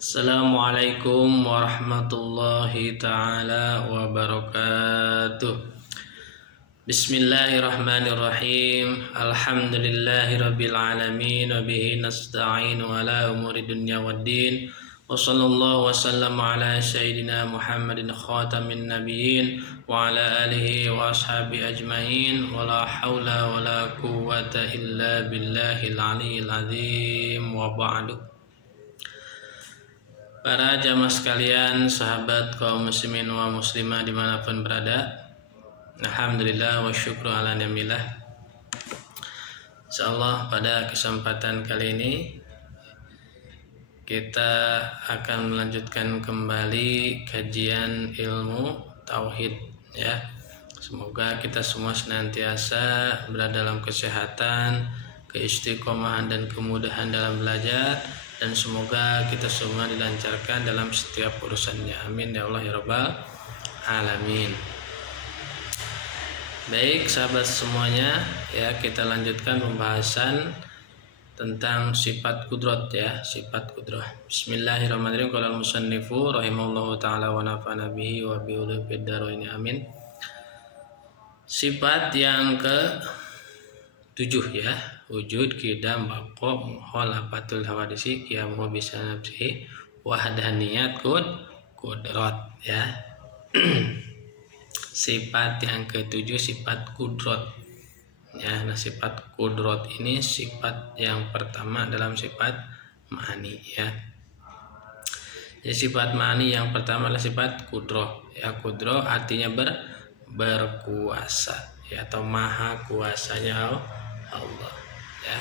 Assalamualaikum warahmatullahi ta'ala wabarakatuh. Bismillahirrahmanirrahim. Alhamdulillahi rabbil alamin. Wabihi nasta'inu ala umuri dunya waddin. Wa sallallahu wa sallama ala sayyidina Muhammadin khatamin nabiyyin wa ala alihi wa ashabi ajmain. Wa la hawla wa la quwwata illa billahil aliyyil azim. Wa ba'du. Para jamaah sekalian, sahabat kaum muslimin wa muslimah dimanapun berada, alhamdulillah wa syukru ala ni'millah. Insyaallah pada kesempatan kali ini kita akan melanjutkan kembali kajian ilmu tauhid ya. Semoga kita semua senantiasa berada dalam kesehatan, keistiqomahan dan kemudahan dalam belajar, dan semoga kita semua dilancarkan dalam setiap urusannya. Amin ya Allah ya Rabbal alamin. Baik sahabat semuanya, ya kita lanjutkan pembahasan tentang sifat kudrat ya, sifat kudrah. Bismillahirrahmanirrahim. Qala al-musannifu rahimahullahu taala wa nafa'ana bihi wa bi ulumid dharain amin. Sifat yang ke-7 ya, wujud, qidam, baqa, mukhalafatul hawadisi, qiyamuhu bisa nafsihi, wahdaniyat, kudrat ya. Sifat yang ke-7 sifat kudrat ya. Nah, sifat kudrat ini sifat yang pertama dalam sifat ma'ani ya. Jadi sifat ma'ani yang pertama adalah sifat kudrah ya. Kudrah artinya berkuasa ya, atau maha kuasanya Allah ya.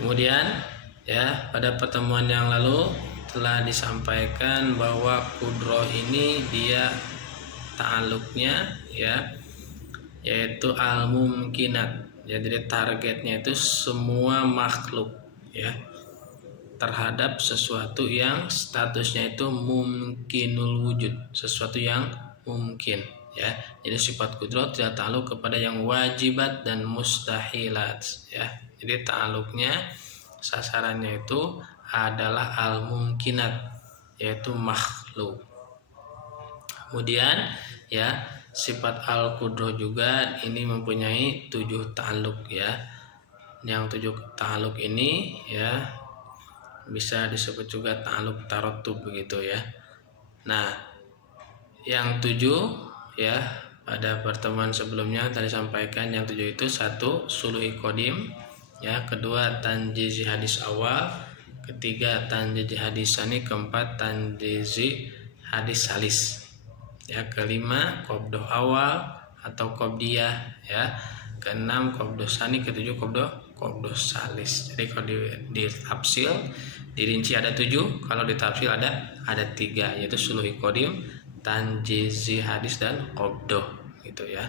Kemudian ya, pada pertemuan yang lalu telah disampaikan bahwa kudrah ini dia ta'aluknya ya, yaitu al-mumkinat ya. Jadi targetnya itu semua makhluk ya, terhadap sesuatu yang statusnya itu mumkinul wujud, sesuatu yang mungkin ya. Jadi sifat kudrat tidak ta'aluk kepada yang wajibat dan mustahilat ya. Jadi ta'aluknya, sasarannya itu adalah al-mumkinat, yaitu makhluk. Kemudian ya, sifat al-qudrah juga ini mempunyai 7 ta'aluk ya. Yang 7 ta'aluk ini ya bisa disebut juga ta'aluk taratub begitu ya. Nah, yang 7 ya, pada pertemuan sebelumnya tadi sampaikan yang 7 itu: 1. Suluhi qadim ya, kedua tanjizi hadis awal, ketiga tanjizi hadis sani, keempat tanjizi hadis salis ya, kelima qabdoh awal atau qabdiyah ya, keenam qabdoh sani, ketujuh qabdoh salis. Jadi kalau ditafsil dirinci ada 7, kalau ditafsil ada 3, yaitu suluhi qadim, tanjizi hadis, dan qabdoh gitu ya.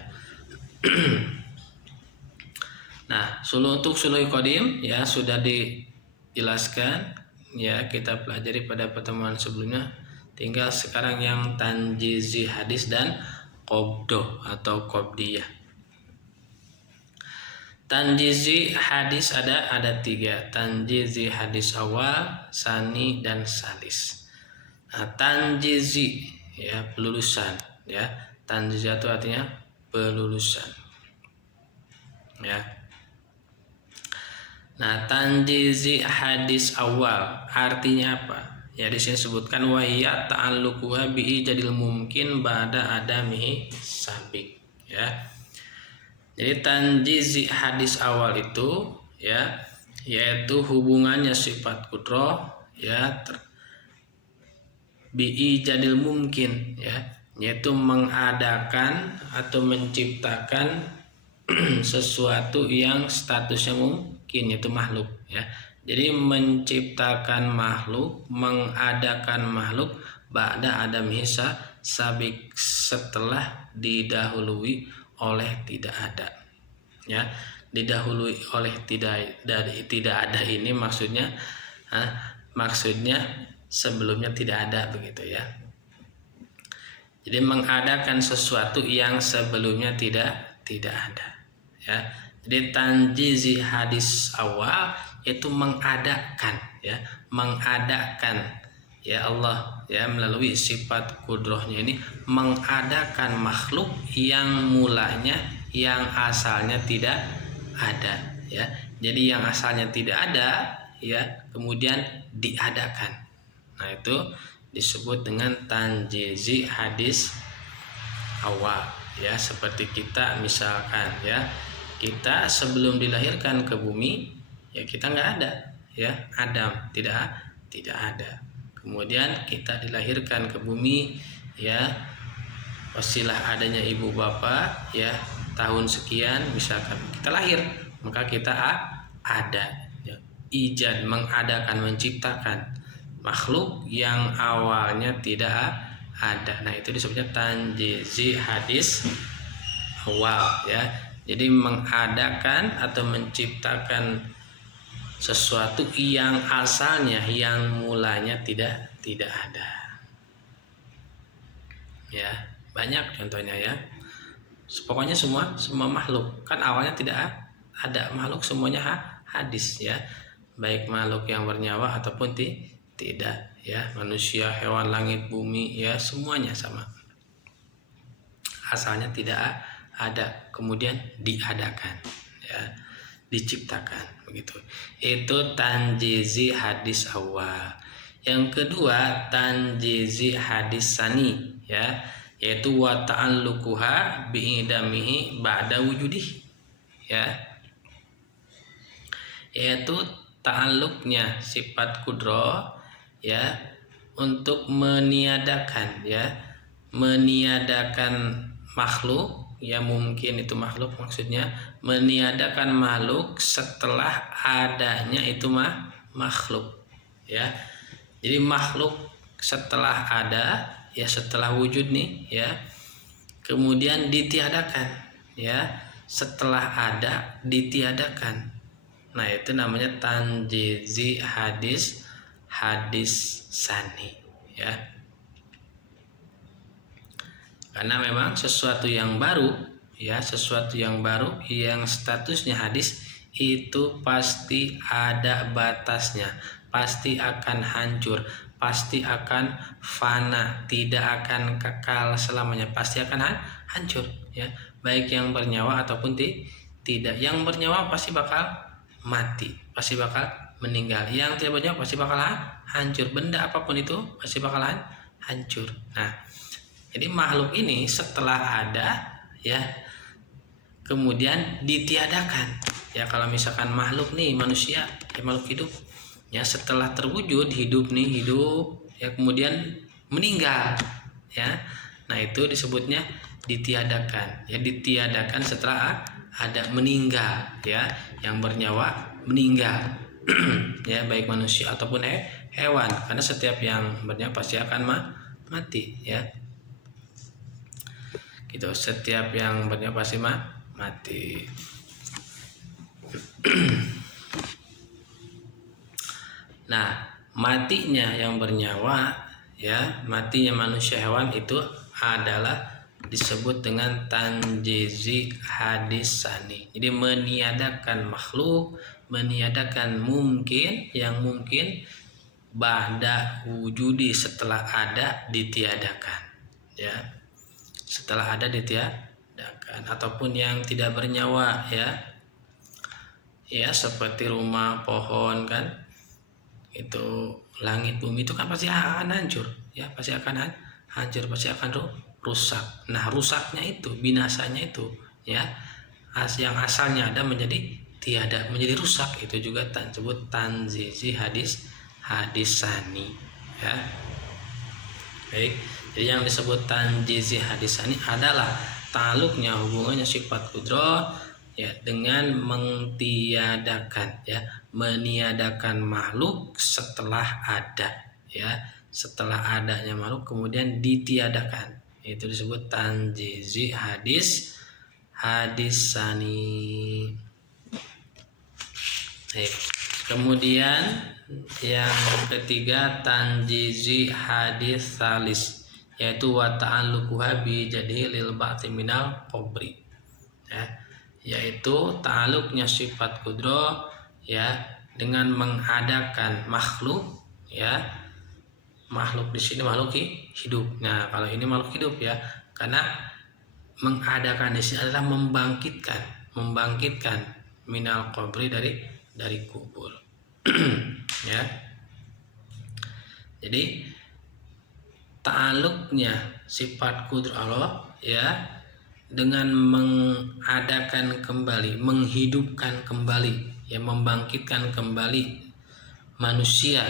Nah, untuk suluhi qadim ya sudah dijelaskan ya, kita pelajari pada pertemuan sebelumnya. Tinggal sekarang yang tanjizi hadis dan qabdoh atau qabdiyah. Tanjizi hadis ada 3, tanjizi hadis awal, sani, dan salis. Nah, tanjizi ya, pelulusan ya. Tanjizi itu artinya pelulusan ya. Nah, tanjizi hadis awal artinya apa? Ya, di sini sebutkan wa ya ta'alluquha bi jadil mungkin ba'da adamihi sabiq ya. Jadi tanjizi hadis awal itu ya, yaitu hubungannya sifat kudrah ya bi jadil mungkin ya, yaitu mengadakan atau menciptakan sesuatu yang statusnya mungkin, yaitu makhluk ya. Jadi menciptakan makhluk, mengadakan makhluk ba'da adam hisa sabik, setelah didahului oleh tidak ada ya. Didahului oleh tidak ada ini maksudnya sebelumnya tidak ada begitu ya. Jadi mengadakan sesuatu yang sebelumnya tidak ada ya. Jadi tanjizi hadis awal itu mengadakan ya, mengadakan, ya Allah ya melalui sifat kudrohnya ini mengadakan makhluk yang mulanya yang asalnya tidak ada, ya. Jadi yang asalnya tidak ada, ya, kemudian diadakan. Nah, itu disebut dengan tanjizi hadis awal, ya. Seperti kita misalkan, ya, kita sebelum dilahirkan ke bumi, ya, kita nggak ada, ya, Adam tidak ada. Kemudian kita dilahirkan ke bumi, ya, wasilah adanya ibu bapak, ya, tahun sekian misalkan kita lahir, maka kita ada, ya. Ijad, mengadakan, menciptakan makhluk yang awalnya tidak ada. Nah, itu disebutnya tanjizi hadis awal, ya. Jadi mengadakan atau menciptakan sesuatu yang asalnya, yang mulanya tidak ada, ya. Banyak contohnya, ya. Pokoknya semua makhluk kan awalnya tidak ada, makhluk semuanya hadis, ya, baik makhluk yang bernyawa ataupun tidak, ya, manusia, hewan, langit, bumi, ya, semuanya sama, asalnya tidak ada, kemudian diadakan, ya, diciptakan, begitu. Itu tanjizi hadis awal. Yang kedua tanjizi hadis sani, ya, yaitu wa ta'alluquha bi'idamihi ba'da wujudih, ya, yaitu ta'alluqnya sifat kudro, ya, untuk meniadakan, ya, meniadakan makhluk, ya, mungkin itu makhluk maksudnya meniadakan makhluk setelah adanya itu makhluk, ya. Jadi makhluk setelah ada, ya, setelah wujud nih, ya, kemudian ditiadakan, ya, setelah ada ditiadakan. Nah, itu namanya tanjizi hadis sani, ya. Karena memang sesuatu yang baru, ya, sesuatu yang baru yang statusnya hadis itu pasti ada batasnya, pasti akan hancur, pasti akan fana, tidak akan kekal selamanya, pasti akan hancur, ya, baik yang bernyawa ataupun tidak. Yang bernyawa pasti bakal mati, pasti bakal meninggal. Yang tidak bernyawa pasti bakal hancur, benda apapun itu pasti bakalan hancur. Nah, jadi makhluk ini setelah ada, ya, kemudian ditiadakan. Ya, kalau misalkan makhluk nih manusia, ya, makhluk hidup, ya, setelah terwujud hidup, ya, kemudian meninggal, ya. Nah, itu disebutnya ditiadakan. Ya, ditiadakan setelah ada, meninggal, ya, yang bernyawa meninggal. Ya, baik manusia ataupun hewan, karena setiap yang bernyawa pasti akan mati, ya. Gitu, setiap yang bernyawa pasti mati. Nah, matinya yang bernyawa, ya, matinya manusia, hewan itu adalah disebut dengan tanjizi hadis sani. Jadi meniadakan makhluk, meniadakan mungkin, yang mungkin ba'da wujudi, setelah ada ditiadakan, ya, setelah ada ditiadakan, ataupun yang tidak bernyawa, ya, ya, seperti rumah, pohon, kan, itu langit, bumi itu kan pasti akan hancur, ya, pasti akan hancur, pasti akan rusak. Nah, rusaknya itu, binasanya itu, ya, yang asalnya ada menjadi tiada, menjadi rusak, itu juga disebut tanjizi hadis sani, ya. Baik, jadi yang disebut tanjizi hadis sani adalah ta'alluqnya, hubungannya sifat kudro, ya, dengan mentiadakan, ya, meniadakan makhluk setelah ada, ya, setelah adanya makhluk kemudian ditiadakan, itu disebut tanjizi hadis sani. Baik. Kemudian yang ketiga tanjizi hadis salis, yaitu wa ta'alluquha bi jadhilil ba'ti minal qabri, ya, yaitu ta'alluqnya sifat kudro, ya, dengan mengadakan makhluk, ya. Makhluk di sini makhluk hidup. Nah, kalau ini makhluk hidup ya, karena mengadakan di sini adalah membangkitkan minal qabri dari kubur. Ya. Jadi ta'aluknya sifat kudrah Allah ya dengan mengadakan kembali, menghidupkan kembali, ya, membangkitkan kembali manusia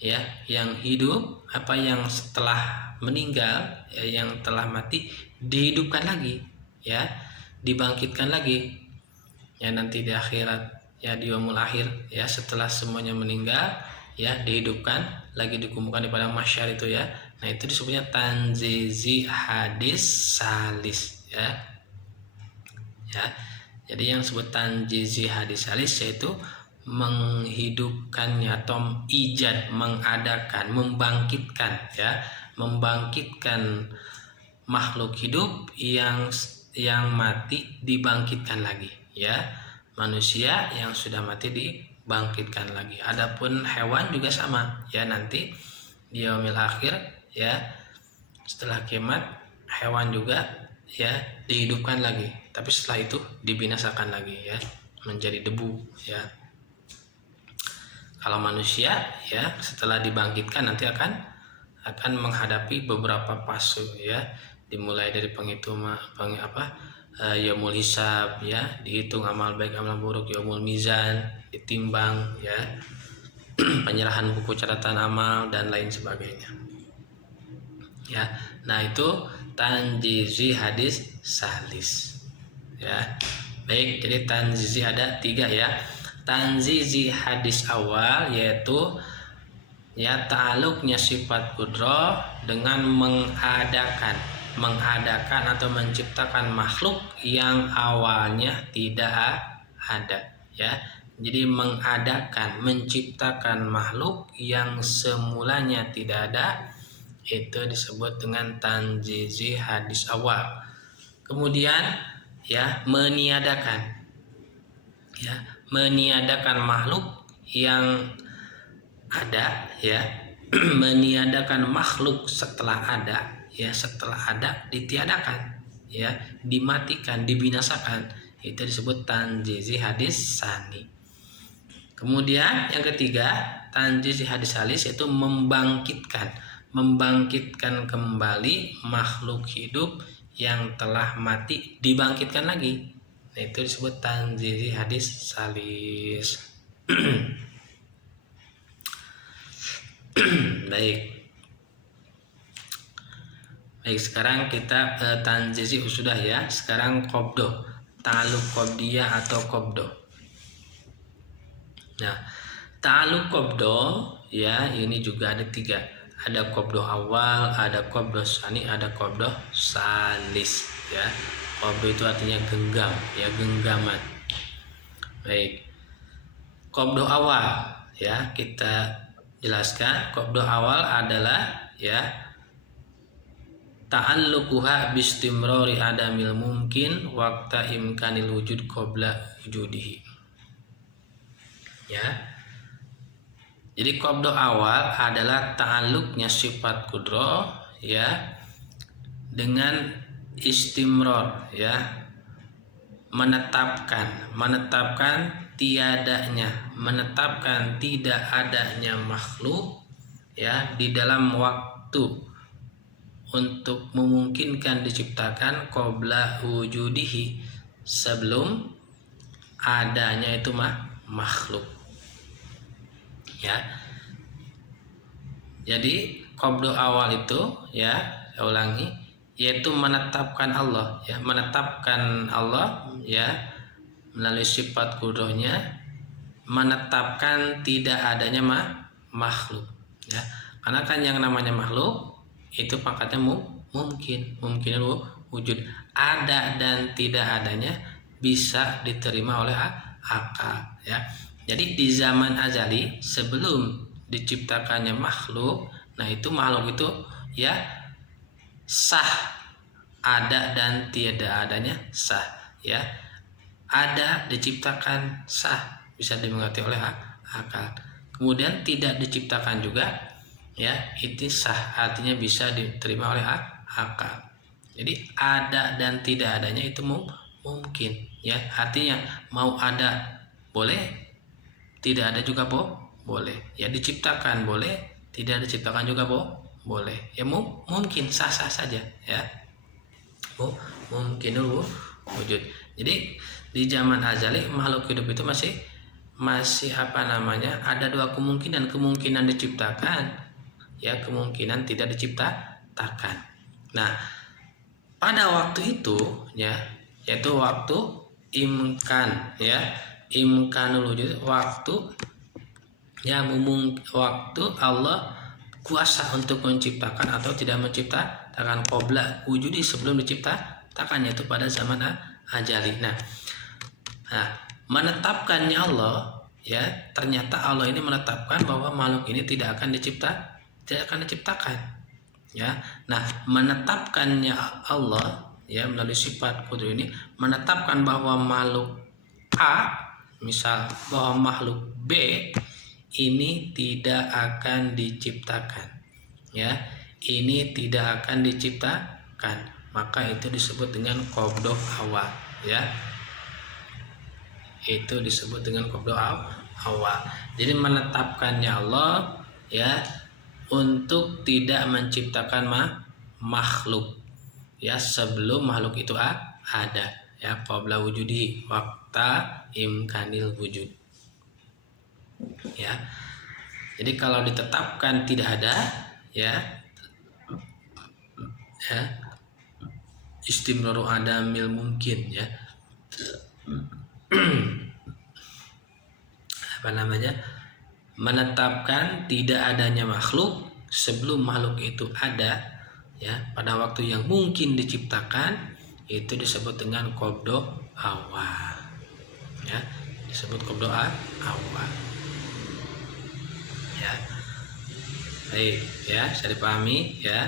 ya yang hidup, apa yang setelah meninggal, ya, yang telah mati dihidupkan lagi, ya, dibangkitkan lagi, ya, nanti di akhirat, ya, di yaumul akhir, ya, setelah semuanya meninggal, ya, dihidupkan lagi, dikumpulkan di padang mahsyar itu ya. Nah, itu disebutnya tanzizi hadis salis, ya. Ya. Jadi yang disebut tanzizi hadis salis yaitu menghidupkannya atau ijad, mengadakan, membangkitkan, ya, membangkitkan makhluk hidup yang mati dibangkitkan lagi, ya, manusia yang sudah mati dibangkitkan lagi. Adapun hewan juga sama, ya, nanti di yaumil akhir, ya, setelah kiamat hewan juga, ya, dihidupkan lagi, tapi setelah itu dibinasakan lagi, ya, menjadi debu, ya. Kalau manusia, ya, setelah dibangkitkan nanti akan menghadapi beberapa fase, ya, dimulai dari yaumul hisab, ya, dihitung amal baik amal buruk, yaumul mizan, ditimbang, ya, penyerahan buku catatan amal dan lain sebagainya, ya. Nah, itu tanzizi hadis salis, ya. Baik, jadi tanzizi ada 3 ya. Tanzizi hadis awal yaitu, ya, ta'aluknya sifat kudrah dengan mengadakan atau menciptakan makhluk yang awalnya tidak ada, ya. Jadi mengadakan, menciptakan makhluk yang semulanya tidak ada, itu disebut dengan tanzizi hadis awal. Kemudian, ya, meniadakan makhluk yang ada, ya, meniadakan makhluk setelah ada, ya, setelah ada ditiadakan, ya, dimatikan, dibinasakan, itu disebut tanzizi hadis sani. Kemudian yang ketiga, tanzizi hadis salis yaitu membangkitkan kembali makhluk hidup yang telah mati dibangkitkan lagi. Nah, itu disebut tanzizi hadis salis. Baik, sekarang kita tanzizi sudah, ya. Sekarang qabdo, ta'aluk qabdiyah atau qabdo. Nah, ta'aluk qabdo, ya, ini juga ada 3. Ada qabdo awal, ada qabdo sani, ada qabdo salis, ya. Qabdo itu artinya genggam, ya, genggaman. Baik. Qabdo awal, ya, kita jelaskan. Qabdo awal adalah, ya, ta'alluquha bistimrari adamil mungkin waqta imkanil wujud qabla wujudihi. Ya. Jadi qabdo awal adalah ta'alluqnya sifat kudrah, ya, dengan istimror, ya, menetapkan tiadanya, menetapkan tidak adanya makhluk, ya, di dalam waktu untuk memungkinkan diciptakan qabla wujudihi, sebelum adanya itu makhluk, ya. Jadi qabdo awal itu, ya, saya ulangi, yaitu menetapkan Allah, ya, ya, melalui sifat kudrahnya, menetapkan tidak adanya makhluk, ya. Karena kan yang namanya makhluk itu pangkatnya mungkin wujud, ada dan tidak adanya bisa diterima oleh akal, ya. Jadi di zaman azali sebelum diciptakannya makhluk, nah, itu makhluk itu, ya, sah, ada dan tiada adanya sah, ya. Ada diciptakan sah, bisa dimengerti oleh akal. Kemudian tidak diciptakan juga, ya, itu sah, artinya bisa diterima oleh akal. Jadi ada dan tidak adanya itu mungkin, ya, artinya mau ada boleh, tidak ada juga boleh, ya, diciptakan boleh, tidak diciptakan juga boleh, ya, mungkin sah-sah saja, ya, mungkin dulu wujud. Jadi di zaman azali makhluk hidup itu masih apa namanya, ada dua kemungkinan diciptakan, ya, kemungkinan tidak diciptakan. Nah, pada waktu itu, ya, yaitu waktu imkan, ya, imkanul wujud, waktu, ya, waktu Allah kuasa untuk menciptakan atau tidak menciptakan, qabla wujudi, sebelum diciptakan, yaitu pada zaman ajali. Nah, menetapkannya Allah, ya, ternyata Allah ini menetapkan bahwa makhluk ini tidak akan diciptakan, ya. Nah, menetapkannya Allah, ya, melalui sifat qudro ini menetapkan bahwa makhluk A, misal bahwa makhluk B ini tidak akan diciptakan, ya, ini tidak akan diciptakan, maka itu disebut dengan qabdhah awal, ya, itu disebut dengan qabdhah awal. Jadi menetapkannya Allah, ya, untuk tidak menciptakan makhluk, ya, sebelum makhluk itu ada, ya, qabla wujudi, waqta imkanil wujud, ya. Jadi kalau ditetapkan tidak ada, ya, istimraru adamil mungkin, ya, apa namanya, menetapkan tidak adanya makhluk sebelum makhluk itu ada, ya, pada waktu yang mungkin diciptakan, itu disebut dengan qabdhah awal, ya, disebut qabdhah awal, ya. Baik, ya, bisa dipahami, ya.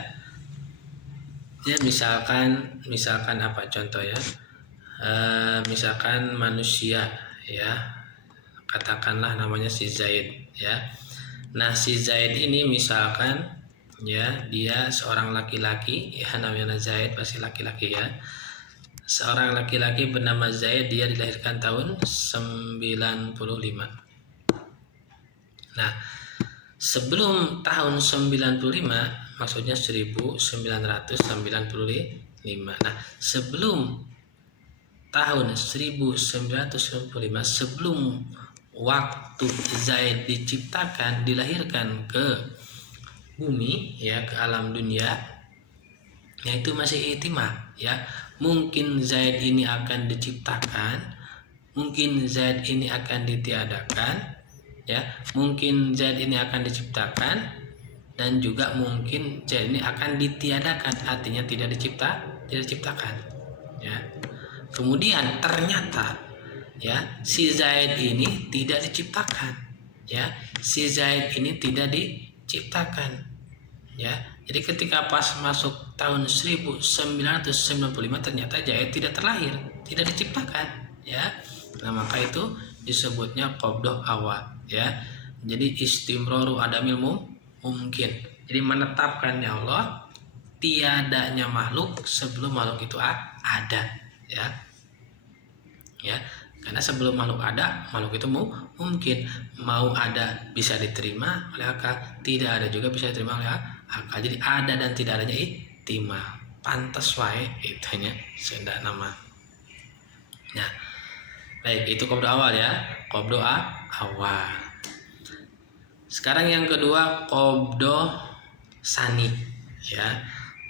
Ya, misalkan apa contoh, ya, misalkan manusia, ya, katakanlah namanya si Zaid, ya. Nah, si Zaid ini misalkan, ya, dia seorang laki-laki, ya, namanya Zaid pasti laki-laki, ya, seorang laki-laki bernama Zaid, dia dilahirkan tahun 95. Nah, sebelum tahun 95, maksudnya 1995. Nah, sebelum tahun 1995, sebelum waktu Zaid diciptakan, dilahirkan ke bumi, ya, ke alam dunia, yaitu masih ihtimal, ya, mungkin Zaid ini akan diciptakan, mungkin Zaid ini akan ditiadakan, ya, mungkin Zaid ini akan diciptakan, dan juga mungkin Zaid ini akan ditiadakan, artinya tidak diciptakan, ya. Kemudian ternyata, ya, si Zaid ini tidak diciptakan, ya, si Zaid ini tidak diciptakan, ya. Jadi ketika pas masuk tahun 1995, ternyata Zaid tidak terlahir, tidak diciptakan, ya. Nah, maka itu disebutnya qabdhah awal, ya. Jadi istimraru adamil mungkin. Jadi menetapkannya Allah tiadanya makhluk sebelum makhluk itu ada, ya. Ya, karena sebelum makhluk ada, makhluk itu mungkin, mau ada bisa diterima oleh akal, tidak ada juga bisa diterima oleh akal. Jadi ada dan tidak adanya ihtimal, pantas wae itunya sudah nama. Nah, baik, itu qabdhah awal, ya, qabdhah awal. Sekarang yang kedua, qabdhah sani, ya.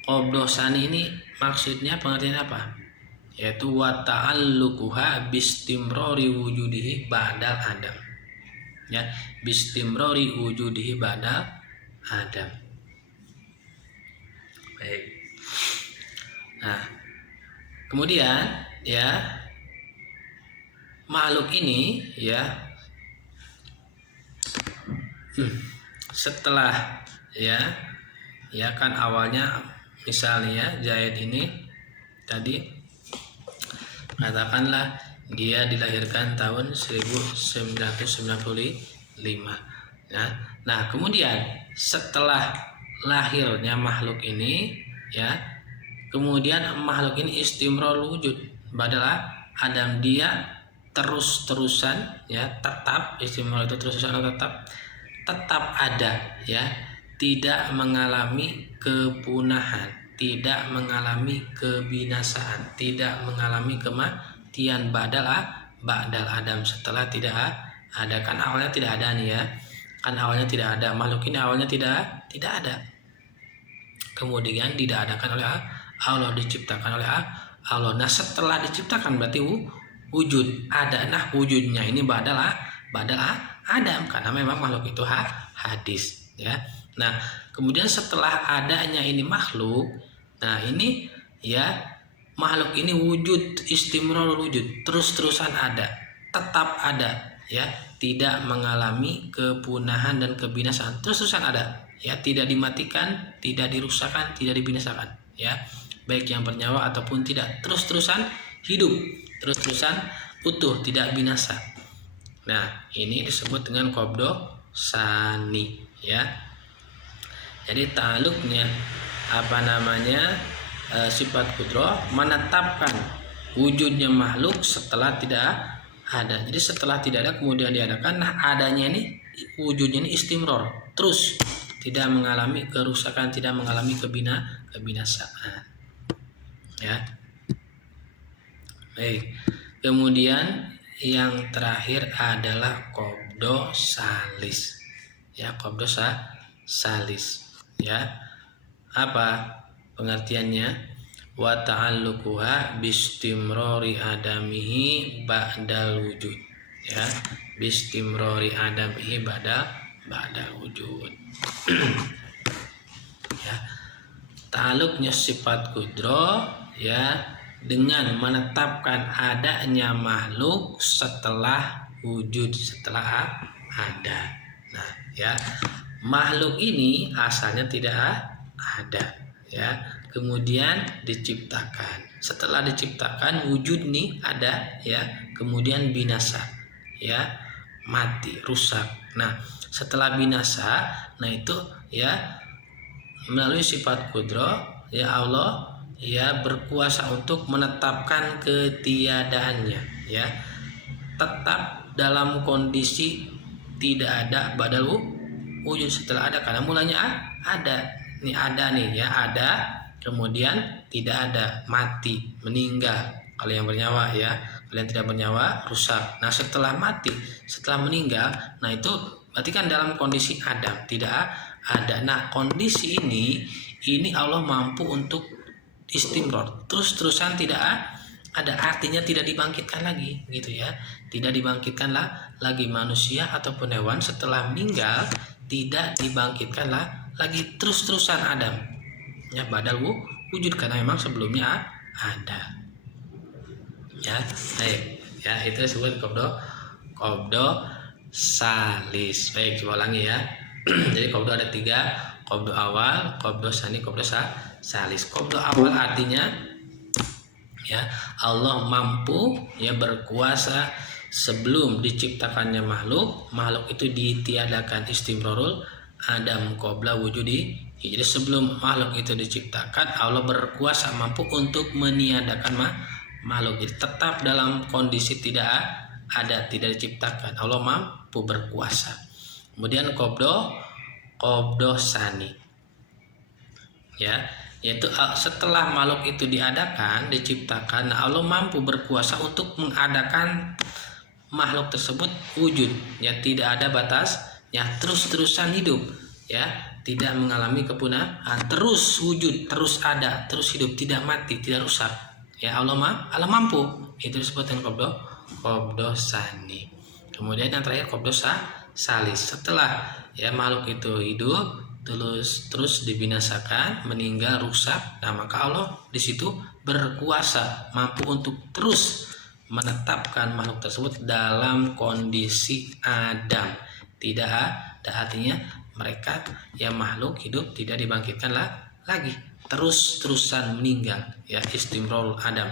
Qabdhah sani ini maksudnya pengertian apa? Yaitu wa ta'alluquha bistimrari wujudihi ba'dal adam, ya, bistimrari wujudihi ba'dal adam. Baik. Nah, kemudian, ya, makhluk ini, ya, setelah, ya kan awalnya misalnya Zaid ini tadi katakanlah dia dilahirkan tahun 1995, Ya. Nah, kemudian setelah lahirnya makhluk ini, ya, kemudian makhluk ini istimror wujud adalah Adam, dia terus-terusan, ya, tetap istimror itu terus-terusan atau tetap ada, ya, tidak mengalami kepunahan, tidak mengalami kebinasaan, tidak mengalami kematian ba'dal Adam, setelah tidak ada. Kan awalnya tidak ada nih, ya, kan awalnya tidak ada, makhluk ini awalnya tidak ada, kemudian diadakan oleh Allah, diciptakan oleh Allah. Nah, setelah diciptakan berarti wujud ada. Nah, wujudnya ini ba'dal Adam, karena memang makhluk itu hadis, ya. Nah, kemudian setelah adanya ini makhluk, nah ini, ya, makhluk ini wujud, istimror wujud, terus-terusan ada, tetap ada, ya, tidak mengalami kepunahan dan kebinasaan, terus-terusan ada, ya, tidak dimatikan, tidak dirusakkan, tidak dibinasakan, ya, baik yang bernyawa ataupun tidak, terus-terusan hidup, terus-terusan utuh, tidak binasa. Nah, ini disebut dengan qabdo sani, ya. Jadi ta'alluqnya sifat qudrah menetapkan wujudnya makhluk setelah tidak ada. Jadi setelah tidak ada kemudian diadakan. Nah, adanya ini, wujudnya ini istimror, terus tidak mengalami kerusakan, tidak mengalami kebinasaan, ya. Baik. Kemudian yang terakhir adalah qabdo salis, ya, qabdo salis, ya. Apa pengertiannya? Wa ta'alluquha bistimrori adamihi ba'dal wujud, ya, bistimrori adamihi ba'dal wujud. Ya, ta'alluqnya sifat qudrah, ya, dengan menetapkan adanya makhluk setelah wujud, setelah ada. Nah, ya, makhluk ini asalnya tidak ada, ya, kemudian diciptakan. Setelah diciptakan wujud nih ada, ya, kemudian binasa, ya, mati, rusak. Nah, setelah binasa, nah itu, ya, melalui sifat qudrah, ya, Allah, ya, berkuasa untuk menetapkan ketiadaannya, ya, tetap dalam kondisi tidak ada badal wujud setelah ada, karena mulanya ada. Ini ada nih, ya, ada, kemudian tidak ada, mati, meninggal. Kalau yang bernyawa, ya, kalau yang tidak bernyawa rusak. Nah, setelah mati, setelah meninggal, nah itu berarti kan dalam kondisi Adam, tidak ada. Nah, kondisi ini Allah mampu untuk istimror, terus-terusan tidak ada, artinya tidak dibangkitkan lagi, gitu, ya, tidak dibangkitkan lagi manusia ataupun hewan setelah meninggal, tidak dibangkitkan lagi, terus-terusan Adam, ya, badal wujud, karena memang sebelumnya ada, ya. Baik, ya, itu disebut qabdo salis. Baik, coba ulangi, ya. Jadi qabdo ada 3, qabdo awal, qabdo sani, qabdo salis. Qabdo awal artinya, ya, Allah mampu, ya, berkuasa sebelum diciptakannya makhluk itu ditiadakan, istimrorul Adam qabla wujudi. Jadi sebelum makhluk itu diciptakan, Allah berkuasa mampu untuk meniadakan makhluk. Jadi tetap dalam kondisi tidak ada, tidak diciptakan, Allah mampu berkuasa. Kemudian qabdo sani, ya, yaitu setelah makhluk itu diadakan, diciptakan, Allah mampu berkuasa untuk mengadakan makhluk tersebut wujud, ya, tidak ada batasnya, terus-terusan hidup, ya, tidak mengalami kepunahan, terus wujud, terus ada, terus hidup, tidak mati, tidak rusak, ya, Allah mampu. Itu disebut dengan qabdo sani. Kemudian yang terakhir qabdo salis, setelah, ya, makhluk itu hidup terus dibinasakan, meninggal, rusak, nah maka Allah di situ berkuasa mampu untuk terus menetapkan makhluk tersebut dalam kondisi Adam, tidak ada, artinya mereka, ya, makhluk hidup tidak dibangkitkan lagi, terus-terusan meninggal, ya, istimrorul Adam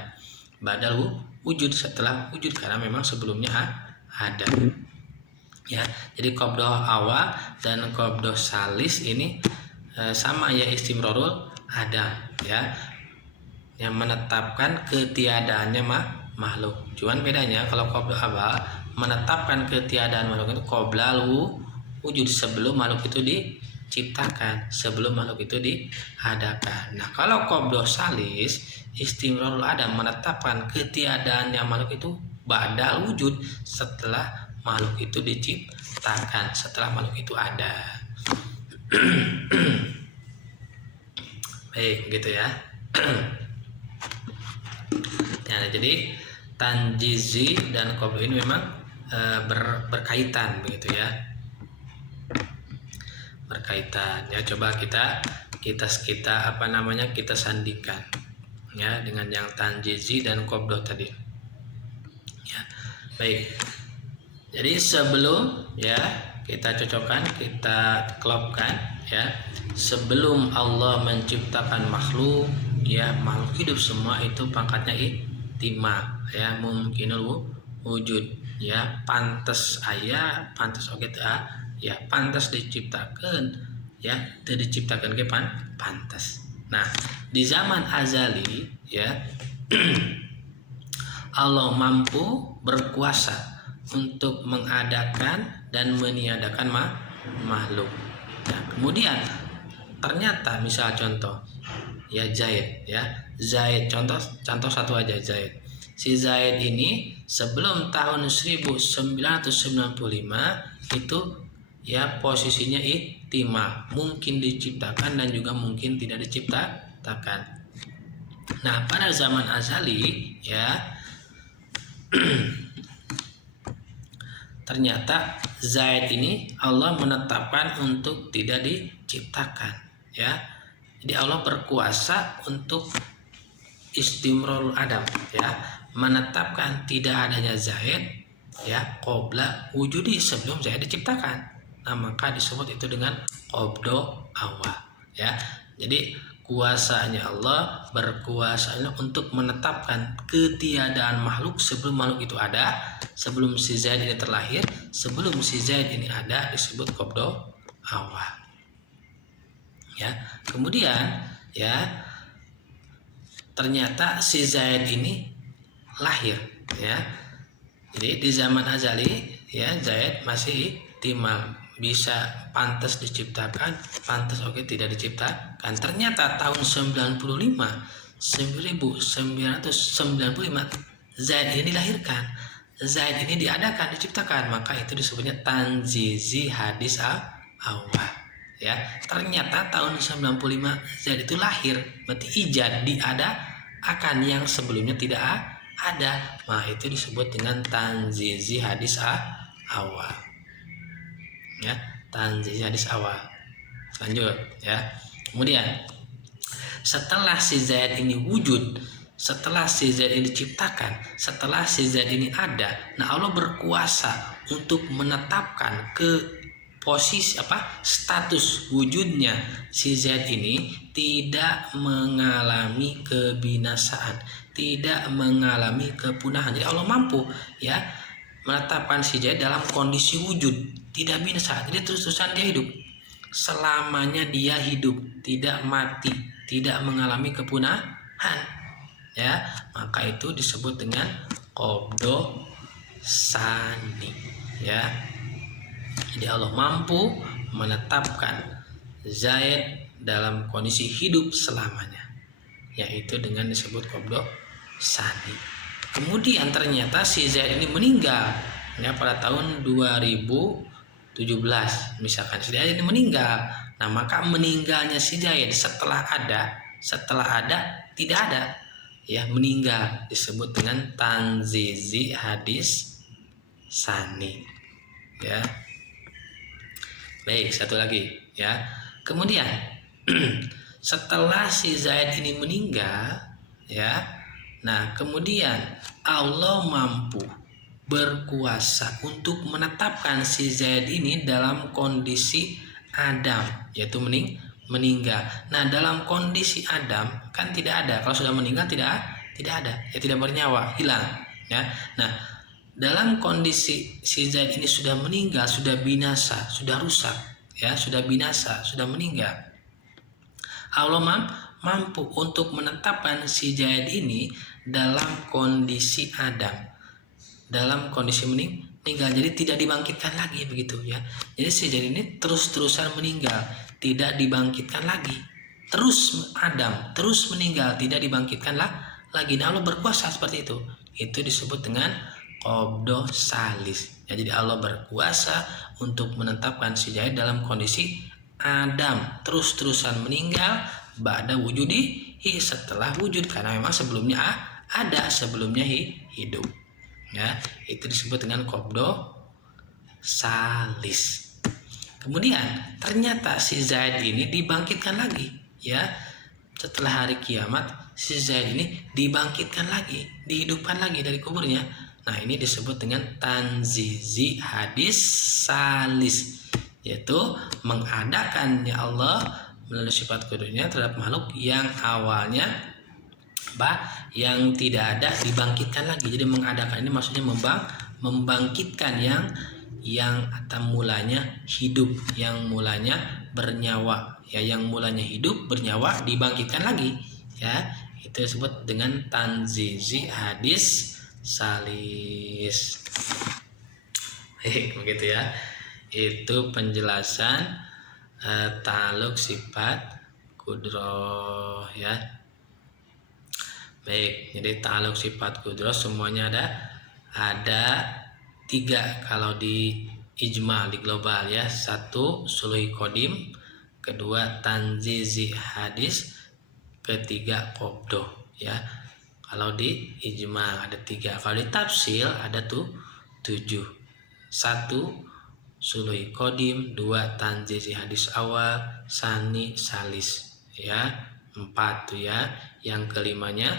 badal wujud, setelah wujud, karena memang sebelumnya ada. Ya, jadi qabdah awal dan qabdah salis ini sama ya, istimrarul adam ya, yang menetapkan ketiadaannya makhluk. Cuman bedanya kalau qabdah awal menetapkan ketiadaan makhluk itu qabla wujud, sebelum makhluk itu diciptakan, sebelum makhluk itu diadakan. Nah, kalau qabdah salis istimrarul adam menetapkan ketiadaannya makhluk itu ba'dal wujud, setelah makhluk itu diciptakan, setelah makhluk itu ada. Baik, gitu ya. Nah, jadi tanjizi dan qabdah ini memang berkaitan begitu ya. Berkaitan ya. Coba kita kita sandingkan ya dengan yang tanjizi dan qabdah tadi. Ya. Baik. Jadi sebelum ya kita cocokkan, kita klopkan ya. Sebelum Allah menciptakan makhluk ya, makhluk hidup semua itu pangkatnya ihtimal ya, mungkinul wujud ya, pantas aya, pantas oke ya, pantas diciptakan ya, tidak diciptakan ke pantas. Nah, di zaman azali ya Allah mampu berkuasa untuk mengadakan dan meniadakan makhluk. Nah, kemudian ternyata misal contoh ya Zaid ya, Zaid contoh satu aja, Zaid. Si Zaid ini sebelum tahun 1995 itu ya posisinya ihtimal, mungkin diciptakan dan juga mungkin tidak diciptakan. Nah, pada zaman azali ya ternyata Zaid ini Allah menetapkan untuk tidak diciptakan ya. Jadi Allah berkuasa untuk istimrarul adam ya, menetapkan tidak adanya Zaid ya qabla wujudi, sebelum Zaid diciptakan. Nah, maka disebut itu dengan qabdah awal ya. Jadi kuasanya Allah, berkuasanya untuk menetapkan ketiadaan makhluk sebelum makhluk itu ada, sebelum si Zaid ini terlahir, sebelum si Zaid ini ada, disebut qabdah awal ya. Kemudian ya ternyata si Zaid ini lahir ya. Jadi di zaman azali ya Zaid masih ihtimal, bisa pantas diciptakan, pantas oke tidak diciptakan. Ternyata tahun 1995 Zaid ini dilahirkan, Zaid ini diadakan, diciptakan, maka itu disebutnya tanzizi hadis awal ya. Ternyata tahun 95 Zaid itu lahir, berarti ijad diadakan yang sebelumnya tidak ada, nah itu disebut dengan tanzizi hadis awal ya, tanzizi hadis awal. Lanjut ya. Kemudian setelah si Zaid ini wujud, setelah si Zaid ini diciptakan, setelah si Zaid ini ada, nah Allah berkuasa untuk menetapkan ke posisi status wujudnya si Zaid ini tidak mengalami kebinasaan, tidak mengalami kepunahan. Jadi Allah mampu ya menetapkan si Zaid dalam kondisi wujud, tidak binasa. Jadi terus-terusan dia hidup, selamanya dia hidup, tidak mati, tidak mengalami kepunahan ya. Maka itu disebut dengan qabdah sani ya. Jadi Allah mampu menetapkan Zaid dalam kondisi hidup selamanya, yaitu dengan disebut qabdah sani. Kemudian ternyata si Zaid ini meninggal ya pada tahun 2017 misalkan si Zaid ini meninggal. Nah, maka meninggalnya si Zaid setelah ada tidak ada ya, meninggal, disebut dengan tanzizi hadis sani ya. Baik, satu lagi ya. Kemudian setelah si Zaid ini meninggal ya, nah kemudian Allah mampu berkuasa untuk menetapkan si Zaid ini dalam kondisi Adam, yaitu meninggal. Nah, dalam kondisi Adam kan tidak ada, kalau sudah meninggal tidak ada ya, tidak bernyawa, hilang ya. Nah, dalam kondisi si Zaid ini sudah meninggal, sudah binasa, sudah rusak, ya, sudah binasa, sudah meninggal. Allah mampu untuk menetapkan si Zaid ini dalam kondisi Adam, dalam kondisi meninggal, jadi tidak dibangkitkan lagi, begitu ya. Jadi si Zaid ini terus-terusan meninggal, tidak dibangkitkan lagi, terus Adam terus meninggal, tidak dibangkitkan lagi. Nah, Allah berkuasa seperti itu disebut dengan qabdo salis ya. Jadi Allah berkuasa untuk menetapkan si Zaid dalam kondisi Adam terus-terusan meninggal ba'da wujudihi, setelah wujud, karena memang sebelumnya ada, sebelumnya hidup ya. Itu disebut dengan qabdo salis. Kemudian ternyata si Zaid ini dibangkitkan lagi ya. Setelah hari kiamat si Zaid ini dibangkitkan lagi, dihidupkan lagi dari kuburnya. Nah, ini disebut dengan tanzizi hadis salis, yaitu mengadakannya Allah melalui sifat kudusnya terhadap makhluk yang awalnya yang tidak ada dibangkitkan lagi. Jadi mengadakan ini maksudnya membangkitkan yang atau mulanya hidup, yang mulanya bernyawa ya, yang mulanya hidup bernyawa dibangkitkan lagi ya. Itu disebut dengan tanzizi hadis salis. Begitu ya. Itu penjelasan ta'aluk sifat kudroh ya. Baik, jadi ta'aluk sifat kudroh semuanya ada 3 kalau di ijma, di global ya. 1 suluhi kodim, kedua tanzizi hadis, ketiga qabdo ya. Kalau di ijma ada 3, kalau di tafsil ada 7. 1 suluhi kodim, 2 tanzizi hadis awal, sani salis ya. 4 tuh ya. Yang kelimanya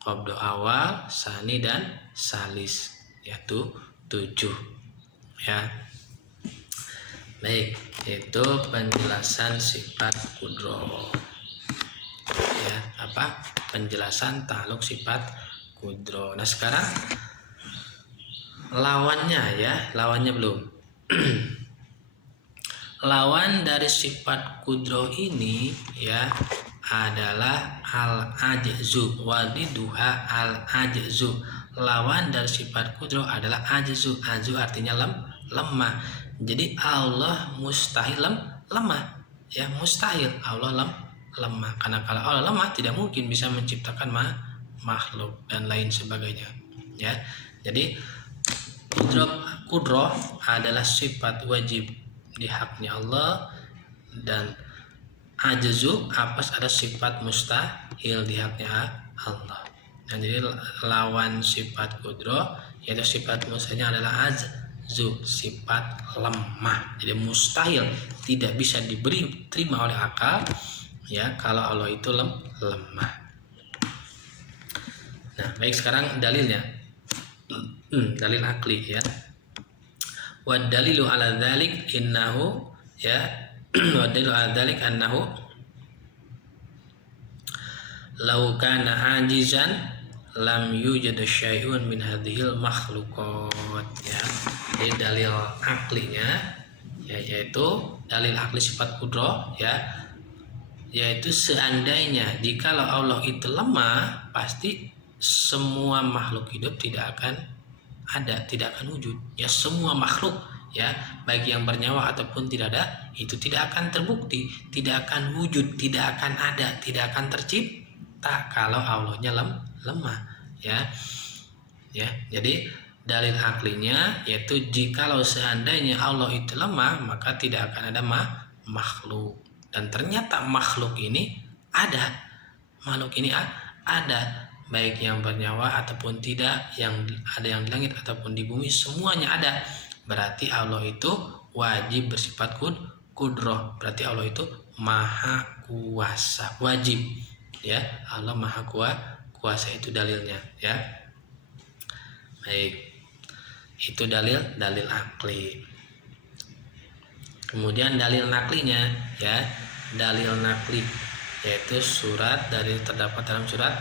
qabdo awal, sani dan salis, yaitu 7 ya. Baik, itu penjelasan sifat kudroh ya, penjelasan ta'aluk sifat kudroh. Nah, sekarang lawannya ya, lawannya belum. Lawan dari sifat kudroh ini ya adalah al-ajzu, wadiduha al-ajzu. Lawan dari sifat kudroh adalah ajzu. Ajzu artinya lemah. Jadi Allah mustahil lemah ya, mustahil Allah lemah, karena kalau Allah lemah tidak mungkin bisa menciptakan makhluk dan lain sebagainya ya. Jadi kudroh adalah sifat wajib di haknya Allah, dan ajzu apes ada sifat mustahil di haknya Allah. Nah, jadi lawan sifat kudroh yaitu sifat mustahilnya adalah ajzu, sifat lemah. Jadi mustahil, tidak bisa terima oleh akal ya kalau Allah itu lemah. Nah, baik, sekarang dalilnya. Dalil akli ya. Wa dalilu ala dzalik innahu ya, wa dalilu ala dzalik annahu law kana ajizan lam yujad syai'un min hadhil makhluqat ya. Jadi dalil aklinya ya, yaitu dalil akli sifat kudroh ya, yaitu seandainya jikalau Allah itu lemah, pasti semua makhluk hidup tidak akan ada, tidak akan wujud ya. Semua makhluk ya, baik yang bernyawa ataupun tidak ada, itu tidak akan terbukti, tidak akan wujud, tidak akan ada, tidak akan tercipta kalau Allahnya lemah ya. Jadi dalil aklinya yaitu jikalau seandainya Allah itu lemah, maka tidak akan ada makhluk. Dan ternyata makhluk ini ada, baik yang bernyawa ataupun tidak, yang ada yang di langit ataupun di bumi, semuanya ada. Berarti Allah itu wajib bersifat kudroh, berarti Allah itu maha kuasa, wajib ya. Allah maha kuasa, itu dalilnya ya. Baik, itu dalil akli. Kemudian dalil naklinya ya, dalil nakli yaitu terdapat dalam surat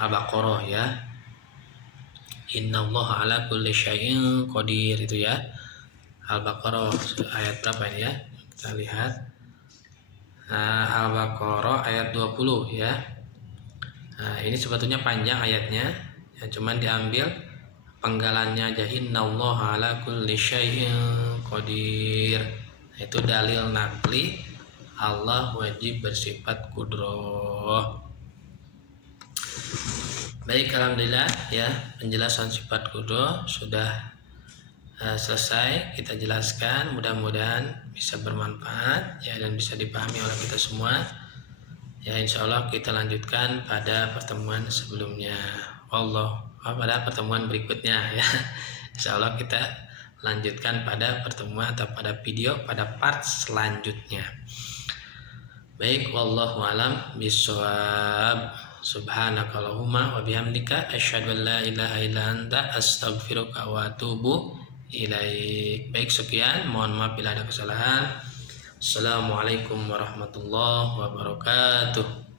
Al-Baqarah ya. Innallaha ala kulli syai'in qadir, itu ya. Al-Baqarah ayat berapa ini ya? Kita lihat. Al-Baqarah ayat 20 ya. Ini sebetulnya panjang ayatnya, ya, cuman diambil penggalannya aja. Innallaha ala kulli syai'in qadir. Itu dalil nakli Allah wajib bersifat kudroh. Baik, alhamdulillah ya, penjelasan sifat kudroh sudah selesai kita jelaskan. Mudah-mudahan bisa bermanfaat ya dan bisa dipahami oleh kita semua. Ya, insya Allah kita lanjutkan pada pertemuan sebelumnya. Pada pertemuan berikutnya ya. Insya Allah kita lanjutkan pada pertemuan atau pada video pada part selanjutnya. Baik, wallahu alam bishawab. Subhanakallahumma wa bihamdika asyhadu an la ilaha illa anta astaghfiruka wa atubu ilaik. Baik, sekian, mohon maaf bila ada kesalahan. Assalamualaikum warahmatullahi wabarakatuh.